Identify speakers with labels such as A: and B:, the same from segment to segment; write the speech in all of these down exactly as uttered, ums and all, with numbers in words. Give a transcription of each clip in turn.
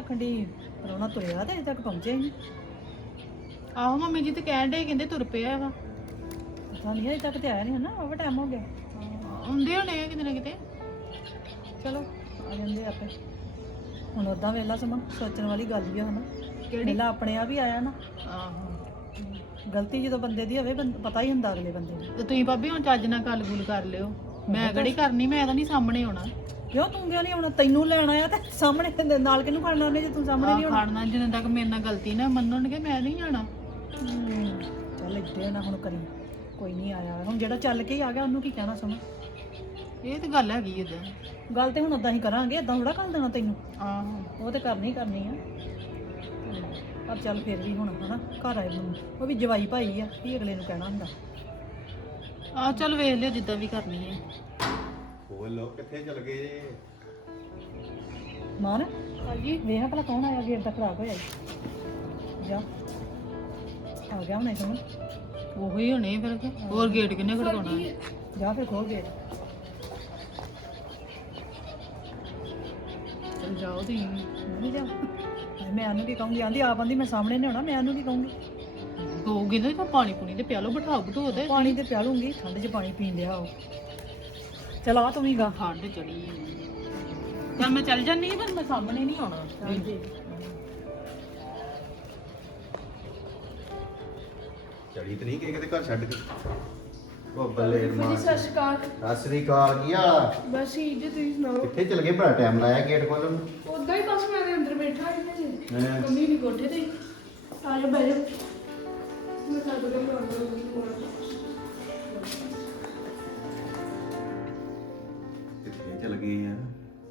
A: ਆਖਣ ਦੀ ਪਰੋਣਾ ਤੁਰਿਆ ਤੇ ਅਜੇ ਤੱਕ ਪਹੁੰਚਿਆ ਹੀ ਨਹੀਂ।
B: ਆਹੋ ਮੰਮੀ ਜੀ ਤੇ ਕਹਿਣ ਡੇ ਕਹਿੰਦੇ ਤੁਰ ਪਿਆ ਵਾ।
A: ਪਤਾ ਨਹੀਂ ਅਜੇ ਤੱਕ ਤੇ ਆਇਆ ਨਹੀਂ ਹਨਾ, ਓਵਰ ਟਾਈਮ ਹੋ ਗਿਆ।
B: ਆਉਂਦੇ ਹੋਣੇ ਆ ਕਿਤੇ ਨਾ ਕਿਤੇ।
A: ਚਲੋ ਆ ਜਾਂਦੇ ਆਪੇ। ਹੁਣ ਉਦਾਂ ਵੇਲਾ ਸਮਾਂ ਸੋਚਣ ਵਾਲੀ ਗੱਲ ਹੀ ਆ ਹਨਾ,
B: ਕਿਹੜੀ?
A: ਵੇਲਾ ਆਪਣੇ ਆਪ ਹੀ ਆਇਆ ਨਾ।
B: ਆਹੋ
A: ਗਲਤੀ ਜਦੋਂ ਬੰਦੇ ਦੀ ਹੋਵੇ ਬੰਦ- ਪਤਾ ਹੀ ਹੁੰਦਾ ਅਗਲੇ ਬੰਦੇ ਨੂੰ।
B: ਤੇ ਤੁਸੀਂ ਭਾਬੀ ਹੁਣ ਚੱਜ ਨਾਲ ਗੱਲ ਗੁੱਲ ਕਰ ਲਿਓ। ਮੈਂ ਕਿਹੜੀ ਕਰਨੀ, ਮੈਂ ਤਾਂ ਨਹੀਂ ਸਾਹਮਣੇ ਆਉਣਾ।
A: ਕਿਉਂ ਤੂੰ ਕਿਉਂ ਨਹੀਂ ਆਉਣਾ? ਤੈਨੂੰ ਲੈਣ ਆਇਆ ਤੇ ਸਾਹਮਣੇ ਤੇ ਨਾਲ ਕਿਹਨੂੰ ਖੜਨਾ ਉਹਨੇ ਜੇ ਤੂੰ ਸਾਹਮਣੇ ਨਹੀਂ ਆਉਣਾ?
B: ਖੜਨਾ ਜਿੰਨੇ ਤੱਕ ਮੇਰੇ ਨਾਲ ਗਲਤੀ ਨਾ ਮੰਨਣਗੇ ਮੈਂ ਨਹੀਂ ਜਾਣਾ।
A: ਹੂੰ, ਚੱਲ ਇੱਦੇ ਨਾ ਹੁਣ ਕਰੀ, ਕੋਈ ਨਹੀਂ ਆਇਆ ਹੁਣ ਜਿਹੜਾ ਚੱਲ ਕੇ ਹੀ ਆ ਗਿਆ ਉਹਨੂੰ ਕੀ ਕਹਿਣਾ ਸਮਾਂ।
B: ਇਹ ਤੇ ਗੱਲ ਹੈਗੀ ਏਦਾਂ।
A: ਗੱਲ ਤੇ ਹੁਣ ਉਦਾਂ ਹੀ ਕਰਾਂਗੇ, ਏਦਾਂ ਥੋੜਾ ਕਰ ਦੇਣਾ ਤੈਨੂੰ।
B: ਆਹੋ
A: ਉਹ ਤੇ ਕਰਨੀ ਕਰਨੀ ਆ, ਪਰ ਚੱਲ ਫਿਰ ਵੀ ਹੁਣ ਹਨਾ ਘਰ ਆਏ ਨੂੰ ਉਹ ਵੀ ਜਵਾਈ ਭਾਈ ਆ, ਕੀ ਅਗਲੇ ਨੂੰ ਕਹਿਣਾ ਹੁੰਦਾ।
B: ਆਹ ਚੱਲ ਵੇਖ ਲਿਓ ਜਿੱਦਾਂ ਵੀ ਕਰਨੀ ਹੈ।
C: ਉਹ ਲੋਕ ਕਿੱਥੇ ਚਲ ਗਏ ਜੇ?
A: ਮਾਨ
B: ਹਾਂਜੀ
A: ਵੇਖ ਭਲਾ ਕੌਣ ਆਇਆ, ਗੇਟ ਦਾ ਖਰਾਬ ਹੋਇਆ ਈ। ਜਾ ਆ ਗਿਆ ਹੁਣੇ ਸਮਝ।
B: ਉਹੀ ਹੋਣੇ ਫਿਰ ਕਿ ਹੋਰ ਗੇਟ ਕਿੰਨੇ ਖੜਕਾਉਣਾ?
A: ਜਾ ਫਿਰ ਖੋਲ ਗੇਟ।
B: ਚੱਲ ਜਾਓ ਤੁਸੀਂ।
A: ਨਹੀਂ ਜਾ, ਮੈਂ ਇਹਨੂੰ ਕੀ ਕਹੂੰਗੀ? ਆਂਦੀ ਆਪ ਆਂਦੀ ਮੈਂ ਸਾਹਮਣੇ ਨਹੀਂ ਆਉਣਾ, ਮੈਂ ਇਹਨੂੰ ਕੀ ਕਹੂੰਗੀ?
B: ਕਹੋਗੇ ਨਾ ਤਾਂ ਪਾਣੀ ਪੂਣੀ ਤੇ ਪਿਆ ਲਓ, ਬਿਠਾਓ ਬਿਠੋ ਦੇ।
A: ਪਾਣੀ ਤੇ ਪਿਆ ਲੂੰਗੀ, ਠੰਡ 'ਚ ਪਾਣੀ ਪੀਣ ਲਿਆ ਉਹ। ਚਲ ਆ ਤੂੰ ਵੀ ਗਾ।
B: ਠੰਡ ਚੜੀ ਚੱਲ ਮੈਂ ਚੱਲ ਜਾਨੀ ਪਰ ਮੈਂ ਸਾਹਮਣੇ ਨਹੀਂ ਆਉਣਾ।
C: ਚੜੀ ਤੇ ਨਹੀਂ ਕਿ ਕਿਤੇ ਘਰ ਛੱਡ ਕੇ। ਉਹ ਬੱਲੇ ਮਾਂ।
D: ਸਤਿ ਸ਼੍ਰੀ ਅਕਾਲ।
C: ਸਤਿ ਸ੍ਰੀ ਅਕਾਲ ਕੀ ਆ?
D: ਬਸ ਠੀਕ ਜੀ, ਤੁਸੀਂ ਸੁਣਾਓ?
C: ਕਿੱਥੇ ਚਲ ਗਏ? ਬੜਾ ਟਾਈਮ ਲਾਇਆ ਗੇਟ ਖੋਲਣ ਨੂੰ।
D: ਉਦਾਂ ਹੀ ਬਸ ਮੈਂ ਦੇ ਅੰਦਰ ਬੈਠਾ ਸੀ ਨਾ ਜੀ।
C: ਹੈਂ।
D: ਮੰਮੀ ਵੀ ਕੋਠੇ ਤੇ ਆ ਜਾ ਬਹਿ ਜਾ। ਮੈਂ ਕਰ ਦੂੰਗਾ ਮੈਂ
C: ਕਿੱਥੇ ਚਲ ਗਏ ਆ?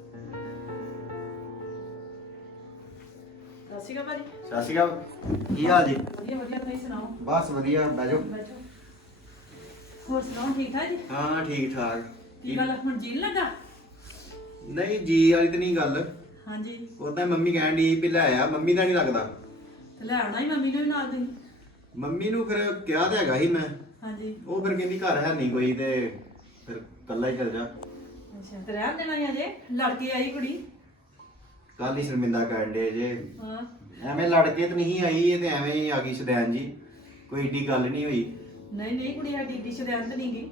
A: ਸਤਿ ਸ਼੍ਰੀ ਅਕਾਲ ਭਾਜੀ।
C: ਸਤਿ ਸ਼੍ਰੀ ਅਕਾਲ ਕੀ ਹਾਲ ਜੀ?
A: ਵਧੀਆ ਵਧੀਆ, ਤੁਸੀਂ ਸੁਣਾਓ?
C: ਬਸ ਵਧੀਆ, ਬਹਿ ਜਾਓ।
A: ਬੈਠੋ। ਹੋਰ ਸੁਣਾਓ, ਠੀਕ ਠਾਕ ਜੀ?
C: ਹਾਂ ਠੀਕ ਠਾਕ।
A: ਕੀ ਗੱਲ ਹੁਣ ਜੀਣ ਲੱਗਾ?
C: ਨਹੀਂ ਜੀ ਵਾਲੀ ਤੇ ਨਹੀਂ ਗੱਲ।
A: ਹਾਂਜੀ,
C: ਉਹਦਾ ਮੰਮੀ ਕਹਿਣ ਦੀ ਵੀ ਲੈ ਆ, ਮੰਮੀ ਦਾ ਨਹੀਂ ਲੱਗਦਾ।
A: ਤੇ ਲੈ ਆਉਣਾ ਹੀ ਮੰਮੀ ਨੂੰ ਵੀ ਨਾਲ ਤੁਸੀਂ।
C: ਮੰਮੀ ਨੂੰ ਫਿਰ ਕਿਹਾ ਤੇ ਹੈਗਾ ਸੀ ਮੈਂ,
A: ਹਾਂਜੀ
C: ਉਹ ਫਿਰ ਕਹਿੰਦੀ ਘਰ ਹੈ ਨਹੀਂ ਕੋਈ ਤੇ ਫਿਰ ਕੱਲਾ ਹੀ ਚਲ ਜਾ।
A: ਅੱਛਾ, ਤੇ ਰਹਿਣ ਦੇਣਾ ਹੀ ਅਜੇ, ਲੜ ਕੇ ਆਈ ਕੁੜੀ।
C: ਕੱਲ ਹੀ ਸ਼ਰਮਿੰਦਾ ਕਰਨ ਦੇ ਜੇ।
A: ਹਾਂ
C: ਐਵੇਂ ਲੜ ਕੇ ਤੇ ਨਹੀਂ ਆਈ, ਇਹ ਤੇ ਐਵੇਂ ਹੀ ਆ ਗਈ ਸ਼ਦੈਨ ਜੀ, ਕੋਈ ਏਡੀ ਗੱਲ ਨਹੀਂ ਹੋਈ।
A: ਨਹੀਂ ਨਹੀਂ, ਕੁੜੀ ਸਾਡੀ ਏਡੀ ਸ਼ੁਦੈਣ ਤਾਂ ਨਹੀਂ ਗਈ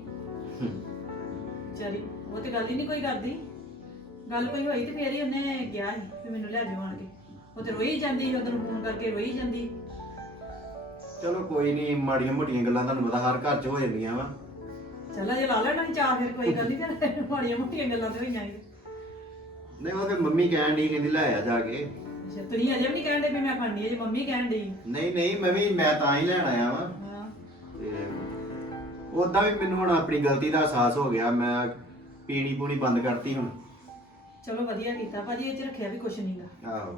A: ਵਿਚਾਰੀ, ਉਹ ਤੇ ਗੱਲ ਹੀ ਨਹੀਂ ਕੋਈ ਕਰਦੀ। ਗੱਲ ਕੋਈ ਹੋਈ ਤੇ ਫੇਰ ਹੀ ਉਹਨੇ ਕਿਹਾ ਸੀ ਵੀ ਮੈਨੂੰ ਲੈ ਜਾਓ ਆਣ ਕੇ। ਉਹ ਤੇ ਰੋਈ ਜਾਂਦੀ, ਉਧਰ ਫੋਨ ਕਰਕੇ ਰੋਈ ਜਾਂਦੀ।
C: ਚਲੋ ਕੋਈ ਨਹੀਂ, ਮਾੜੀਆਂ ਮੋਟੀਆਂ ਗੱਲਾਂ ਤੁਹਾਨੂੰ ਪਤਾ ਹਰ ਘਰ 'ਚ ਹੋ ਜਾਂਦੀਆਂ ਵਾ।
A: ਚੱਲ ਅਜੇ ਲਾ ਲੈਣਾ ਸੀ ਚਾਹ, ਫਿਰ ਕੋਈ ਗੱਲ ਨਹੀਂ, ਫਿਰ ਮਾੜੀਆਂ ਮੋਟੀਆਂ ਗੱਲਾਂ ਤੇ ਹੋਈਆਂ ਸੀ।
C: ਨਹੀਂ ਉਹ ਫਿਰ ਮੰਮੀ ਕਹਿਣ ਦੀ ਕਹਿੰਦੀ ਲੈ ਆ ਜਾ ਕੇ।
A: ਅੱਛਾ, ਤੁਸੀਂ ਅਜੇ ਵੀ ਨਹੀਂ ਕਹਿਣ ਦੇ ਵੀ ਮੈਂ ਖਾਣੀ ਹੈ, ਜੇ ਮੰਮੀ ਕਹਿਣ ਡਈ।
C: ਨਹੀਂ ਨਹੀਂ, ਮੈਂ ਵੀ ਮੈਂ ਤਾਂ ਹੀ ਲੈਣ ਆਇਆ ਵਾ।
A: ਹਾਂ
C: ਤੇ ਉਦਾਂ ਵੀ ਮੈਨੂੰ ਹੁਣ ਆਪਣੀ ਗਲਤੀ ਦਾ ਅਹਿਸਾਸ ਹੋ ਗਿਆ, ਮੈਂ ਪੀਣੀ ਪੂਣੀ ਬੰਦ ਕਰਤੀ ਹੁਣ।
A: ਚਲੋ ਵਧੀਆ ਕੀਤਾ ਭਾਜੀ, ਇਹ ਚ ਰੱਖਿਆ ਵੀ ਕੁਛ ਨਹੀਂਗਾ।
C: ਆਹੋ,